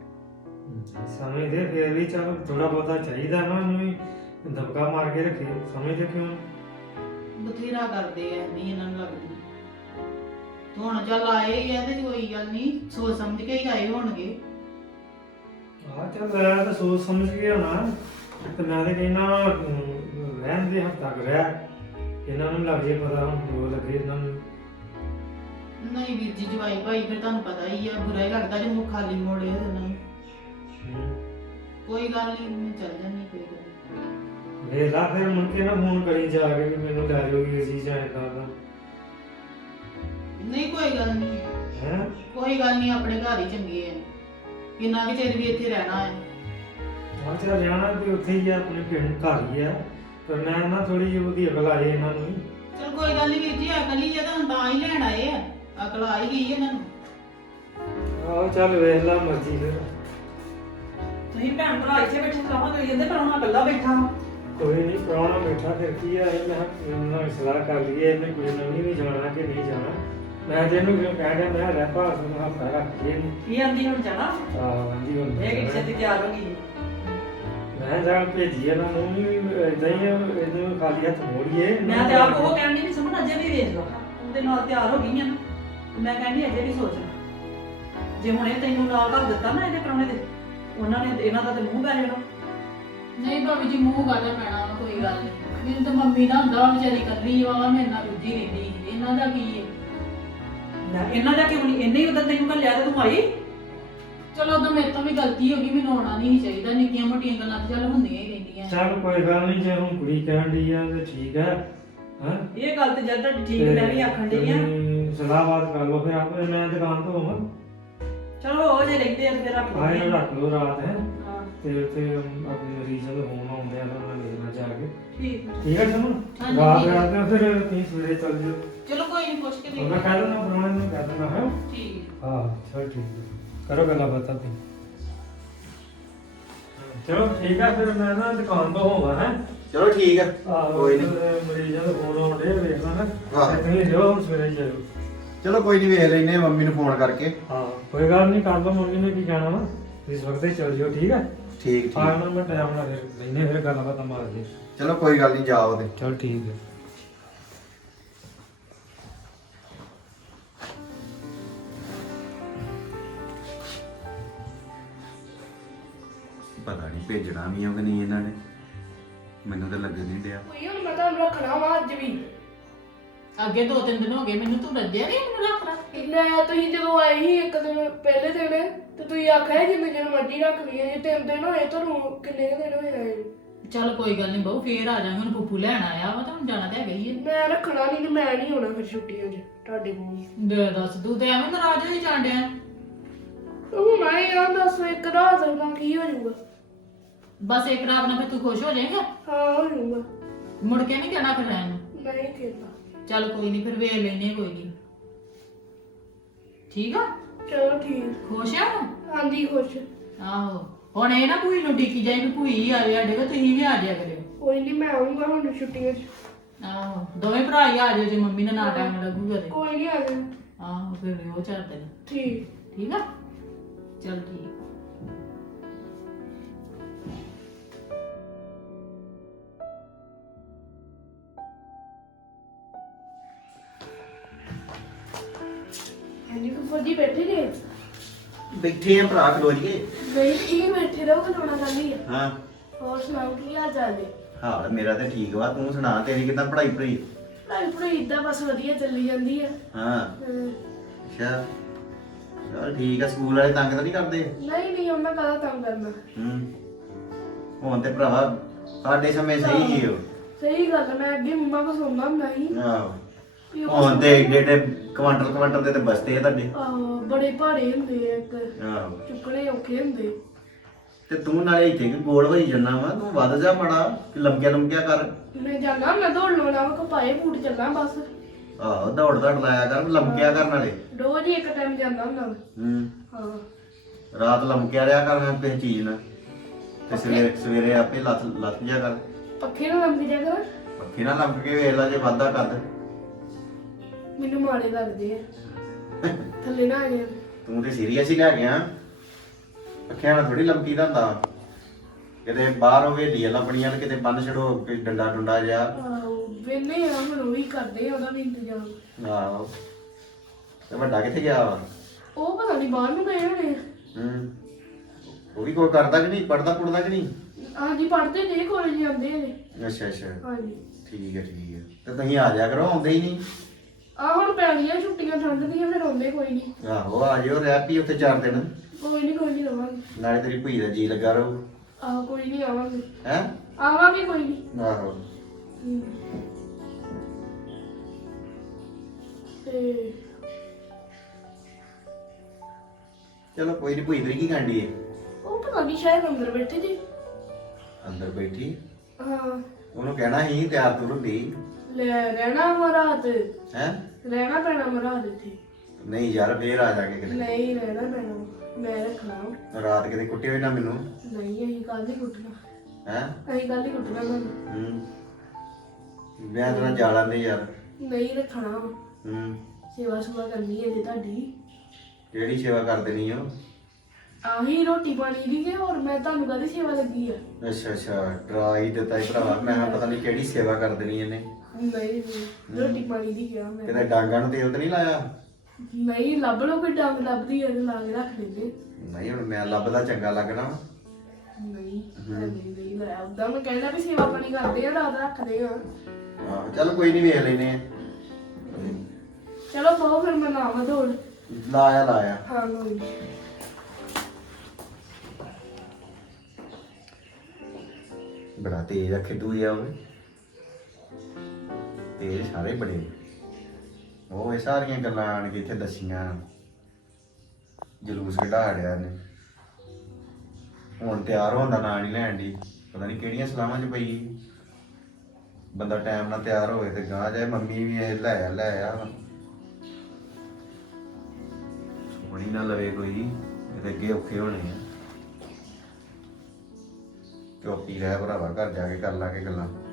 E: ਸਮਝਦੇ ਫਿਰ ਵੀ ਚਲ ਥੋੜਾ ਬਹੁਤਾ ਚਾਹੀਦਾ ਨਾ, ਉਹਨੂੰ ਵੀ ਦਬਕਾ ਮਾਰ ਕੇ ਰੱਖੇ। ਸਮਝਦੇ ਕਿਉਂ?
B: ਬਥੇਰਾ ਕਰਦੇ ਆ, ਨਹੀਂ ਇਹਨਾਂ ਨੂੰ ਲੱਗਦੀ। ਤੇ ਹੁਣ ਚੱਲ ਆਏ ਹੀ ਆ ਤੇ ਕੋਈ ਗੱਲ ਨਹੀਂ, ਸੋਚ ਸਮਝ ਕੇ ਹੀ ਆਏ ਹੋਣਗੇ।
E: ਆਹ ਚੱਲ ਰਹਿ ਤਾਂ ਸੋਚ ਸਮਝ ਕੇ ਹੋਣਾ, ਤੇ ਮੈਂ ਤੇ ਕਹਿੰਦਾ ਰਹਿਣ ਦੇ ਹਫ਼ਤਾ ਕੁ ਰਹਿ, ਇਹਨਾਂ ਨੂੰ ਲੱਗ ਜੇ ਪਤਾ, ਹੁਣ ਜੋ ਲੱਗੇ ਇਹਨਾਂ ਨੂੰ।
B: ਨਹੀਂ ਵੀਰ ਜੀ, ਜਵਾਈ ਭਾਈ ਫਿਰ ਤੁਹਾਨੂੰ ਪਤਾ ਹੀ ਆ, ਬੁਰਾ ਹੀ ਲੱਗਦਾ ਜੇ ਮੂੰਹ ਖਾਲੀ ਮੋੜੇ ਤੇ ਨਹੀਂ।
E: ਹੂੰ।
B: ਕੋਈ ਗੱਲ ਨਹੀਂ, ਮੈਂ ਚੱਲ ਜਾਂਦੀ, ਕੋਈ ਗੱਲ ਨੀ।
E: ਵੇਖ ਲਾ ਫਿਰ ਮੁੜ ਕੇ ਨਾ ਫੋਨ ਕਰੀ ਜਾ ਕੇ ਵੀ ਮੈਨੂੰ ਲੈ ਜਾਓਗੀ ਅਸੀਂ ਜਾਂ ਏਦਾਂ ਦਾ।
B: ਨਹੀਂ ਕੋਈ ਗੱਲ ਨਹੀਂ,
E: ਹੈ
B: ਕੋਈ ਗੱਲ ਨਹੀਂ, ਆਪਣੇ ਘਰ ਹੀ ਚੰਗੇ ਆ। ਕਿੰਨਾ ਵੀ ਚਿਰ ਵੀ ਇੱਥੇ ਰਹਿਣਾ ਹੈ।
E: ਹਾਂ ਚੱਲ ਜਾਣਾ ਤੇ ਉੱਥੇ ਹੀ ਆ, ਆਪਣੇ ਪਿੰਡ ਘਰ ਹੀ ਆ, ਪਰ ਮੈਂ ਨਾ ਥੋੜੀ ਜਿਹੀ ਉਹਦੀ ਅਕਲ ਆਏ ਇਹਨਾਂ ਨੂੰ।
B: ਚਲ ਕੋਈ ਗੱਲ ਨਹੀਂ ਵੀਰ ਜੀ, ਅਕਲ ਹੀ ਆ ਤਾਂ ਤਾਂ ਹੀ ਲੈਣ ਆਏ ਆ, ਅਕਲ ਆ ਹੀ ਗਈ ਇਹਨਾਂ ਨੂੰ।
E: ਆਹੋ ਚੱਲ ਵੇਖ ਲਾ ਮਰਜ਼ੀ ਫਿਰ।
A: ਤੁਸੀਂ ਭੈਣ ਭਰਾ ਇੱਥੇ ਬੈਠੇ ਸਲਾਹਾਂ ਕਰੀ ਜਾਂਦੇ, ਪਰ ਉਹਨਾਂ ਇਕੱਲਾ ਬੈਠਾ।
E: ਕੋਈ ਨਹੀਂ, ਪ੍ਰਾਹੁਣਾ ਬੈਠਾ ਫਿਰ ਕੀ ਆ, ਇਹ ਮੈਂ ਇਹਨਾਂ ਨਾਲ ਸਲਾਹ ਕਰ ਲਈਏ, ਇਹਨੇ ਕੋਈ ਨਵੀਂ ਵੀ ਜਾਣਾ ਕਿ ਨਹੀਂ ਜਾਣਾ। ਮੈਂ ਤੈਨੂੰ ਕਿਉਂ ਕਹਿ ਰਿਹਾ, ਮੈਂ ਰਹਿ ਪਾ ਤੁਹਾਨੂੰ ਹੱਥਾ ਰੱਖ ਕੇ ਇਹਨੂੰ।
A: ਕੀ ਆਂਦੀ ਹੁਣ ਜਾਣਾ?
E: ਆਹ ਆਂਦੀ ਹੁਣ
A: ਇਹ ਕਿ ਛੇਤੀ ਤਿਆਰ ਹੋ ਗਈ।
E: ਮੈਂ ਜਾਂ ਭੇਜੀ ਇਹਨਾਂ ਨੂੰ ਵੀ ਇਦਾਂ ਹੀ ਆ, ਇਹਨੂੰ ਖਾਲੀ ਹੱਥ ਮੋੜੀਏ।
A: ਮੈਂ ਤੇ ਆਪ ਉਹ ਕਹਿੰਦੀ ਵੀ ਸਮਝ ਅਜੇ ਵੀ ਵੇਖ ਲਾ, ਉਹਦੇ ਨਾਲ ਤਿਆਰ ਹੋ ਗਈਆਂ ਨਾ। ਮੈਂ ਕਹਿੰਦੀ ਅਜੇ ਵੀ ਸੋਚਣਾ, ਜੇ ਹੁਣ ਇਹ ਤੈਨੂੰ ਨਾਲ ਘਰ ਦਿੱਤਾ ਨਾ ਇਹਦੇ ਪ੍ਰਾਹੁਣੇ ਦੇ, ਉਹਨਾਂ ਨੇ ਇਹਨਾਂ ਦਾ ਤੇ ਮੂੰਹ ਪੈ ਜਾਣਾ।
B: ਨਹੀਂ ਭਾਬੀ ਜੀ, ਮੂੰਹ ਗਾਦਾ ਪੈਣਾ ਵਾ, ਕੋਈ ਗੱਲ ਨਹੀਂ। ਮੈਨੂੰ ਤਾਂ ਮੰਮੀ ਦਾ ਹੁੰਦਾ, ਵਿਚਾਰੀ ਕੱਲੀ ਵਾ, ਮੇਰੇ ਨਾਲ ਰੁੱਝੀ ਰਹਿੰਦੀ। ਇਹਨਾਂ ਦਾ ਕੀ ਹੈ?
A: ਲੈ ਇਹਨਾਂ ਦਾ ਕਿਉਂ ਨਹੀਂ? ਇਹਨੇ ਹੀ ਉਦੋਂ ਤੈਨੂੰ ਘੱਲਿਆ ਤੇ ਤੂੰ ਆਈ।
B: ਚਲੋ ਉਦੋਂ ਮੇਰੇ ਤੋਂ ਵੀ ਗਲਤੀ ਹੋ ਗਈ, ਮੈਨੂੰ ਆਉਣਾ ਨਹੀਂ ਚਾਹੀਦਾ। ਨਿੱਕੀਆਂ ਮੋਟੀਆਂ ਗੱਲਾਂ ਤਾਂ ਚੱਲ ਹੁੰਦੀਆਂ ਹੀ ਰਹਿੰਦੀਆਂ।
E: ਚੱਲ ਕੋਈ ਗੱਲ ਨਹੀਂ, ਜੇ ਹੁਣ ਕੁੜੀ ਕਹਿਣ ਡਈ ਆ ਤੇ ਠੀਕ ਹੈ, ਹਾਂ
A: ਇਹ ਗੱਲ ਤੇ ਜਦ ਤੁਹਾਡੀ ਠੀਕ ਮੈਂ ਵੀ ਆਖਣ ਡਈ ਆ।
E: ਸਲਾਹਬਾਦ ਕਰ ਲਓ ਫਿਰ ਆਪੇ ਮੈਂ ਦੁਕਾਨ ਤੋਂ ਹੋਵਾਂ।
A: ਚਲੋ ਉਹ ਜੇ ਰਹਿੰਦੇ ਆ ਤੇ ਫਿਰ ਰੱਖ
E: ਆਹ
A: ਲੈਂਦੇ
E: ਇਹਨੂੰ
A: ਆ।
E: ਰੱਖ ਲਓ ਰਾਤ ਹੈ
A: ਹਾਂ
E: ਤੇ ਉੱਥੇ ਆਪਣੇ ਮਰੀਜ਼ ਦੇ ਹੋਣ ਆਉਂਦੇ ਆ ਤਾਂ ਉਹਨਾਂ ਵੇਖਣਾ ਜਾ ਕੇ।
A: ਠੀਕ ਆ।
E: ਠੀਕ ਹੈ ਸਮਝ
B: ਹਾਂਜੀ,
E: ਰਾਤ
B: ਠੀਕ ਹੈ।
E: ਰਾਤ ਨੂੰ ਫਿਰ ਤੁਸੀਂ ਸਵੇਰੇ ਚੱਲ ਜਾਓ।
B: ਚਲੋ ਕੋਈ ਨਹੀਂ ਪੁੱਛ ਕੇ
E: ਮੈਂ
B: ਦੇਖ
E: ਕਹਿ ਦਿੰਦਾ ਬਣਾਉਣ ਨੂੰ ਕਹਿ ਦਿੰਦਾ ਹੈ।
B: ਠੀਕ
E: ਹਾਂ ਚਲ ਠੀਕ ਹੈ ਕਰੋ ਗੱਲਾਂ ਬਾਤਾਂ ਤੁਸੀਂ। ਚਲੋ ਠੀਕ ਹੈ ਫਿਰ ਮੈਂ ਨਾ ਦੁਕਾਨ ਤੋਂ ਹੋਵਾਂ ਹੈ।
C: ਚਲੋ ਠੀਕ ਆ
E: ਆਹੋ
C: ਕੋਈ ਨਹੀਂ
E: ਮਰੀਜ਼ਾਂ ਦਾ ਫੋਨ ਆਉਂਦੇ ਵੇਖ ਲੈਣਾ
C: ਹਾਂ।
E: ਤੇ ਤੁਸੀਂ ਜਾਓ ਹੁਣ ਸਵੇਰੇ ਜਾਓ।
C: ਚਲੋ ਕੋਈ ਨਹੀਂ ਵੇਖ ਲੈਨੇ ਆ ਮੰਮੀ ਨੂੰ ਫੋਨ ਕਰਕੇ।
E: ਹਾਂ ਕੋਈ ਗੱਲ ਨਹੀਂ ਕਰ ਲਓ ਮੰਮੀ ਨੇ ਕੀ ਕਹਿਣਾ ਵਾ ਇਸ ਵਕਤ ਹੀ ਚੱਲ ਜਿਓ ਠੀਕ ਹੈ।
C: ਠੀਕ ਠੀਕ
E: ਆਉਣਾ ਮੈਂ ਟਾਈਮ ਨਾਲ ਫਿਰ ਲੈਨੇ ਫਿਰ ਗੱਲਾਂ ਬਾਤਾਂ ਮਾਰਦੇ।
C: ਚਲੋ ਕੋਈ ਗੱਲ ਨਹੀਂ ਜਾਓ ਤੇ।
E: ਚਲ ਠੀਕ ਹੈ।
C: ਪਤਾ ਨਹੀਂ ਭੇਜਣਾ ਵੀ ਆ ਕਿ ਨਹੀਂ ਇਹਨਾਂ ਨੇ, ਮੈਨੂੰ ਤਾਂ ਲੱਗਣ ਨਹੀਂ ਡਿਆ।
D: ਕੋਈ ਹੁਣ ਮੈਂ ਤੁਹਾਨੂੰ ਰੱਖਣਾ ਵਾ ਅੱਜ ਵੀ।
B: ਅੱਗੇ ਦੋ ਤਿੰਨ ਦਿਨ ਹੋ ਗਏ ਮੈਨੂੰ ਤੂੰ ਰੱਜਿਆ ਨਹੀਂ ਮੈਨੂੰ ਰੱਖ ਰੱਖ ਕੇ।
D: ਲੈ ਤੁਸੀਂ ਜਦੋਂ ਆਏ ਸੀ ਇੱਕ ਦਿਨ ਪਹਿਲੇ ਦਿਨ ਤੇ ਤੁਸੀਂ ਆਖਿਆ ਸੀ ਜਿੰਨੇ ਦਿਨ ਮਰਜ਼ੀ ਰੱਖ ਲਈਏ। ਜੇ ਤਿੰਨ ਦਿਨ ਹੋਏ ਤੁਹਾਨੂੰ ਕਿੰਨੇ ਕੁ ਦਿਨ ਹੋਏ ਆਏ ਨੂੰ?
B: ਚੱਲ ਕੋਈ ਗੱਲ ਨਹੀਂ ਬਹੁ ਫੇਰ ਆ ਜਾਵਾਂਗੇ। ਹੁਣ ਪੁੱਪੂ ਲੈਣ ਆਇਆ ਵਾ ਤਾਂ ਹੁਣ ਜਾਣਾ ਤੇ ਹੈਗਾ ਹੀ ਹੈ।
D: ਮੈਂ ਰੱਖਣਾ ਨਹੀਂ ਤੇ ਮੈਂ ਨਹੀਂ ਆਉਣਾ ਫਿਰ ਛੁੱਟੀਆਂ 'ਚ ਤੁਹਾਡੇ ਕੋਲ।
B: ਦੇ ਦੱਸ ਤੂੰ ਤੇ ਐਵੇਂ ਨਾਰਾਜ਼ ਹੋਈ ਜਾਂਦਿਆ।
D: ਹੁਣ ਮੈਂ ਇਹ ਦੱਸ ਇੱਕ ਰਾਤ ਦਾ ਕੀ ਹੋ ਜਾਊਗਾ?
B: ਬਸ ਇੱਕ ਰਾਤ ਨਾਲ ਫਿਰ ਤੂੰ ਖੁਸ਼ ਹੋ ਜਾਏਗਾ।
D: ਹਾਂ ਹੋ ਜਾਊਗਾ।
B: ਮੁੜ ਕੇ ਨਹੀਂ ਕਹਿਣਾ ਫਿਰ ਰਹਿਣ ਨੂੰ।
D: ਨਹੀਂ ਕਹਿੰਦਾ।
B: ਚੱਲ ਕੋਈ ਨਹੀਂ ਫਿਰ ਵੇਖ ਲੈਨੇ ਕੋਈ ਨਹੀਂ। ਠੀਕ ਆ
D: ਚਲੋ ਠੀਕ।
B: ਖੁਸ਼ ਆ ਹੁਣ?
D: ਹਾਂਜੀ ਖੁਸ਼।
B: ਆਹੋ ਹੁਣ ਇਹ ਨਾ ਭੂਈ ਨੂੰ ਡਿੱਕੀ ਜਾਏ ਵੀ ਭੂਈ ਆ ਜਾਏ ਸਾਡੇ ਕੋਲ ਤੁਸੀਂ ਵੀ ਆ ਜਾਇਆ ਕਰਿਓ।
D: ਕੋਈ ਨਹੀਂ ਮੈਂ ਆਉਂਗਾ ਹੁਣ ਛੁੱਟੀਆਂ 'ਚ।
B: ਆਹੋ ਦੋਵੇਂ ਭਰਾ ਹੀ ਆ ਜਾਓ ਜੇ ਮੰਮੀ ਦਾ ਨਾ ਟਾਈਮ ਲੱਗੂਗਾ ਤੇ।
D: ਕੋਈ ਨਹੀਂ ਆ ਜਾਣਾ।
B: ਆਹੋ ਫਿਰ ਉਹ ਚਾਰ ਦਿਨ
D: ਠੀਕ।
B: ਠੀਕ ਆ ਚੱਲ ਠੀਕ।
D: ਹਾਂਜੀ ਫੁੱਫੜ ਜੀ ਬੈਠੇ ਨੇ?
C: ਬੈਠੇ ਆ ਭਰਾ ਖਲੋ ਜੀਏ।
D: ਨਹੀਂ ਠੀਕ ਬੈਠੇ ਰਹੋ ਖਲੋਣਾ ਚਾਹੁੰਦੀ ਆ।
C: ਹਾਂ
D: ਹੋਰ ਸੁਣਾਓ ਕੀ ਹਾਲ ਚਾਲ ਨੇ?
C: ਹਾਲ ਮੇਰਾ ਤਾਂ ਠੀਕ ਵਾ, ਤੂੰ ਸੁਣਾ ਤੇਰੀ ਕਿੱਦਾਂ ਪੜ੍ਹਾਈ ਪੜ੍ਹਾਈ?
D: ਪੜ੍ਹਾਈ ਪੜ੍ਹਾਈ ਏਦਾਂ ਬਸ ਵਧੀਆ ਚੱਲੀ ਜਾਂਦੀ ਆ।
C: ਹਾਂ
D: ਹਮ,
C: ਅੱਛਾ ਚਲ ਠੀਕ ਆ। ਸਕੂਲ ਵਾਲੇ ਤੰਗ ਤਾਂ ਨਹੀਂ ਕਰਦੇ?
D: ਨਹੀਂ ਨਹੀਂ ਉਹਨਾਂ ਕਾਹਦਾ ਤੰਗ ਕਰਨਾ।
C: ਹੂੰ ਹੁਣ ਤੇ ਭਰਾਵਾ ਸਾਡੇ ਸਮੇਂ ਸਹੀ ਸੀ ਉਹ।
D: ਸਹੀ ਗੱਲ ਆ, ਮੈਂ ਅੱਗੇ ਮੰਮਾ ਕੋ ਸੁਣਦਾ ਹੁੰਦਾ ਸੀ
C: ਆਹੋ
D: ਵੀ ਉਹ
C: ਹੁਣ ਤੇ ਏਡੇ ਏਡੇ ਕੁਆਂਟਲ ਕੁਆਂਟਲ ਦੇ ਤੇ ਬਸਤੇ ਆ ਤੁਹਾਡੇ।
D: ਆਹੋ, ਬੜੇ ਭਾਰੇ ਹੁੰਦੇ ਆ ਇੱਕ
C: ਆਹੋ
D: ਚੁੱਕਣੇ ਔਖੇ ਹੁੰਦੇ।
C: ਤੇ ਤੂੰ ਨਾਲੇ ਇੱਥੇ ਕਿ ਗੋਲ ਹੋਈ ਜੰਨਾ ਵਾ, ਤੂੰ ਵੱਧ ਜਾ ਮਾੜਾ ਕਿ ਲੰਮਕਿਆ ਲੰਮਕਿਆ ਕਰ।
D: ਮੈਂ ਜਾਣਾ ਮੈਂ ਦੌੜ ਲਾਉਣਾ ਵਾ ਕਪਾਏ ਬੂਟ ਚੱਲਾਂ ਬਸ।
C: ਆਹੋ ਦੌੜ ਦੌੜ ਲਾਇਆ ਕਰ, ਲੰਮਕਿਆ ਕਰ ਨਾਲੇ।
D: ਰੋਜ਼ ਹੀ ਇੱਕ ਟਾਈਮ ਜਾਂਦਾ ਹੁੰਦਾ ਵਾ।
C: ਹੂੰ
D: ਹਾਂ
C: ਰਾਤ ਲੰਮਕਿਆ ਰਿਹਾ ਕਰ ਮੈਂ ਕਿਸੇ ਚੀਜ਼ ਨਾਲ, ਤੇ ਸਵੇਰੇ ਸਵੇਰੇ ਆਪੇ ਲੱਥ ਲੱਥ ਜਾ ਕਰ।
D: ਪੱਖੇ ਨਾਲ ਲੰਮੀ ਜਾ ਕਰ।
C: ਪੱਖੇ ਨਾਲ ਲੰਮਕ ਕੇ ਵੇਖ ਲੈ ਜੇ ਵਾਧਾ ਕਰ।
D: ਮੈਨੂੰ ਮਾੜੇ ਲੱਗਦੇ ਆ ਥੱਲੇ ਨਾ ਆ ਜਾਣ।
C: ਤੂੰ ਤੇ ਸੀਰੀਅਸ ਹੀ ਲੈ ਗਿਆ। ਅੱਖਾਂ ਨਾਲ ਥੋੜੀ ਲੰਮਕੀ ਦਾ ਹੁੰਦਾ। ਕਿਤੇ ਬਾਹਰ ਹੋਵੇ ਢੀਆਂ ਲੱਭਣੀਆਂ ਤੇ ਕਿਤੇ ਬੰਨ ਛੜੋ ਕੋਈ ਡੰਡਾ ਡੁੰਡਾ ਜਿਹਾ।
D: ਆਹੋ ਵੇਨੇ ਆ ਹੁਣ ਉਹੀ ਕਰਦੇ ਆ ਉਹਦਾ ਵੀ ਇੰਤਜ਼ਾਮ।
C: ਆਹੋ ਤੇ ਵੱਡਾ ਕਿੱਥੇ ਗਿਆ ਵਾ?
D: ਉਹ ਪਤਾ ਨਹੀਂ ਬਾਹਰ ਨੂੰ ਗਏ ਹੋਣੇ ਆ।
C: ਹੂੰ ਉਹ ਵੀ ਕੋਈ ਕਰਦਾ ਕਿ ਨਹੀਂ, ਪੜਦਾ ਪੁੜਦਾ ਕਿ ਨਹੀਂ?
D: ਹਾਂਜੀ ਪੜ੍ਹਦੇ ਨੇ ਕਾਲਜ ਜਾਂਦੇ ਨੇ।
C: ਅੱਛਾ ਅੱਛਾ
D: ਹਾਂਜੀ
C: ਠੀਕ ਹੈ ਠੀਕ ਹੈ। ਤੇ ਤੁਸੀਂ ਆ ਜਾਇਆ ਕਰੋ, ਆਉਂਦੇ ਹੀ ਨਹੀਂ।
D: ਆ ਹੁਣ ਪੈ ਗਈਆਂ ਛੁੱਟੀਆਂ ਠੰਡ ਦੀਆਂ ਫਿਰ ਆਉਂਦੇ ਕੋਈ ਨਹੀਂ।
C: ਆਹੋ ਆ ਜਿਓ, ਰਹਿ ਪਈ ਉੱਥੇ ਚਾਰ ਦਿਨ।
D: ਕੋਈ ਨਹੀਂ ਕੋਈ ਨਹੀਂ ਰਵਾਂਗੇ।
C: ਨਾਲੇ ਤੇਰੀ ਭੂਈ ਦਾ ਜੀ ਲੱਗਾ ਰਹੂ।
D: ਆਹੋ ਕੋਈ ਨਹੀਂ ਆਵਾਂਗੇ।
C: ਹੈ
D: ਆਵਾਂਗੇ ਕੋਈ ਨਹੀਂ।
C: ਆਹੋ
D: ਤੇ
C: ਚਲੋ ਕੋਈ ਨਹੀਂ। ਭੂਈ ਤੇਰੀ ਕੀ ਕਾਂਡੀ ਹੈ?
D: ਉਹ ਪਤਾ ਨਹੀਂ ਸ਼ਾਇਦ ਅੰਦਰ ਬੈਠੇ ਜੀ।
C: ਅੰਦਰ ਬੈਠੀ?
D: ਹਾਂ
C: ਉਹਨੂੰ ਕਹਿਣਾ ਸੀ ਤਿਆਰ ਤੁਰ ਹੁੰਦੀ।
D: ਲੈ ਰਹਿਣਾ ਵਾ ਰਾਤ।
C: ਹੈ
D: ਰਹਿਣਾ ਪੈਣਾ ਵਾ ਰਾਤ ਇੱਥੇ।
C: ਨਹੀਂ ਯਾਰ ਫੇਰ ਆ ਜਾ ਕੇ ਕਿਤੇ।
D: ਨਹੀਂ ਰਹਿਣਾ ਪੈਣਾ ਵਾ। ਮੈਂ ਰੱਖਣਾ ਵਾ।
C: ਰਾਤ ਕਿਤੇ ਕੁੱਟੇ ਹੋਏ ਨਾ ਮੈਨੂੰ।
D: ਨਹੀਂ ਅਸੀਂ ਕੱਲ ਹੀ ਕੁੱਟਣਾ।
C: ਹੈ
D: ਅਸੀਂ ਕੱਲ ਹੀ ਕੁੱਟਣਾ ਤੁਹਾਨੂੰ।
C: ਹੂੰ ਮੈਂ ਤੇਰਾ ਜਾਲਾਂ ਦੇ ਯਾਰ।
D: ਨਹੀਂ ਰੱਖਣਾ ਵਾ।
C: ਹੂੰ
D: ਸੇਵਾ ਸੁਵਾ ਕਰਨੀ ਹੈ ਜੇ ਤੁਹਾਡੀ।
C: ਕਿਹੜੀ ਸੇਵਾ ਕਰ ਦੇਣੀ ਓ?
D: ਆਹੀ ਰੋਟੀ ਪਾਣੀ ਦੀ ਕਿ ਹੋਰ ਮੈਂ ਤੁਹਾਨੂੰ ਕਾਹਦੀ ਸੇਵਾ ਲੱਗੀ ਆ?
C: ਅੱਛਾ ਅੱਛਾ ਡਰਾ ਹੀ ਦਿੱਤਾ ਹੀ ਭਰਾਵਾ। ਮੈਂ ਕਿਹਾ ਪਤਾ ਨਹੀਂ ਕਿਹੜੀ ਸੇਵਾ ਕਰ ਦੇਣੀ ਇਹਨੇ।
D: ਨਹੀਂ ਨਹੀਂ ਰੋਟੀ ਪਾਣੀ ਦੀ ਕਿਹਾ ਮੈਂ।
C: ਕਿਤੇ ਡਾਂਗਾਂ ਨੂੰ ਤੇਲ ਤਾਂ ਨਹੀਂ ਲਾਇਆ?
D: ਨਹੀਂ ਲੱਭ ਲੋ ਕੋਈ ਡੰਗ ਲੱਭਦੀ ਹੈ ਤੇ ਲਾ ਕੇ ਰੱਖ ਲੈਂਦੇ।
C: ਨਹੀਂ ਹੁਣ ਮੈਂ ਲੱਭਦਾ ਚੰਗਾ ਲੱਗਣਾ ਵਾ।
D: ਨਹੀਂ ਨਹੀਂ ਨਹੀਂ ਲੈ ਉਦਾਂ ਮੈਂ ਕਹਿੰਦਾ ਵੀ ਸੇਵਾ ਪਾਣੀ ਕਰਦੇ ਆ ਰਾਤ ਰੱਖਦੇ ਆ।
C: ਆਹੋ ਚੱਲ ਕੋਈ ਨਹੀਂ ਵੇਖ ਲੈਨੇ ਆ।
D: ਚਲੋ ਬਹੁਤ ਫਿਰ ਮੈਂ ਲਾਵਾਂ ਦੌੜ।
C: ਲਾਇਆ ਲਾਇਆ।
D: ਹਾਂ ਕੋਈ ਨੀ।
C: ਬੜਾ ਤੇਜ਼ ਆ ਖਿੱਦੂ ਜਿਹਾ ਉਹ। ਤੇਜ਼ ਸਾਰੇ ਬੜੇ। ਉਹ ਇਹ ਸਾਰੀਆਂ ਗੱਲਾਂ ਆਣ ਕੇ ਇੱਥੇ ਦੱਸੀਆਂ, ਜਲੂਸ ਕਢਾ ਰਿਹਾ ਨੇ। ਹੁਣ ਤਿਆਰ ਹੋਣ ਦਾ ਨਾਂ ਨਹੀਂ ਲੈਣ ਦੀ, ਪਤਾ ਨਹੀਂ ਕਿਹੜੀਆਂ ਸਲਾਹਾਂ 'ਚ ਪਈ। ਬੰਦਾ ਟਾਈਮ ਨਾਲ ਤਿਆਰ ਹੋਵੇ ਤੇ ਗਾਂ ਜਾਏ। ਮੰਮੀ ਵੀ ਇਹ ਲੈ ਆ ਲੈ ਆ ਸੋਣੀ ਨਾ ਲਵੇ ਕੋਈ, ਇਹਦੇ ਅੱਗੇ ਔਖੇ ਹੋਣੇ ਆ। ਚੁੱਪ ਹੀ ਰਹਿ ਭਰਾਵਾ, ਘਰ ਜਾ ਕੇ ਕਰ ਲਾਂਗੇ ਗੱਲਾਂ।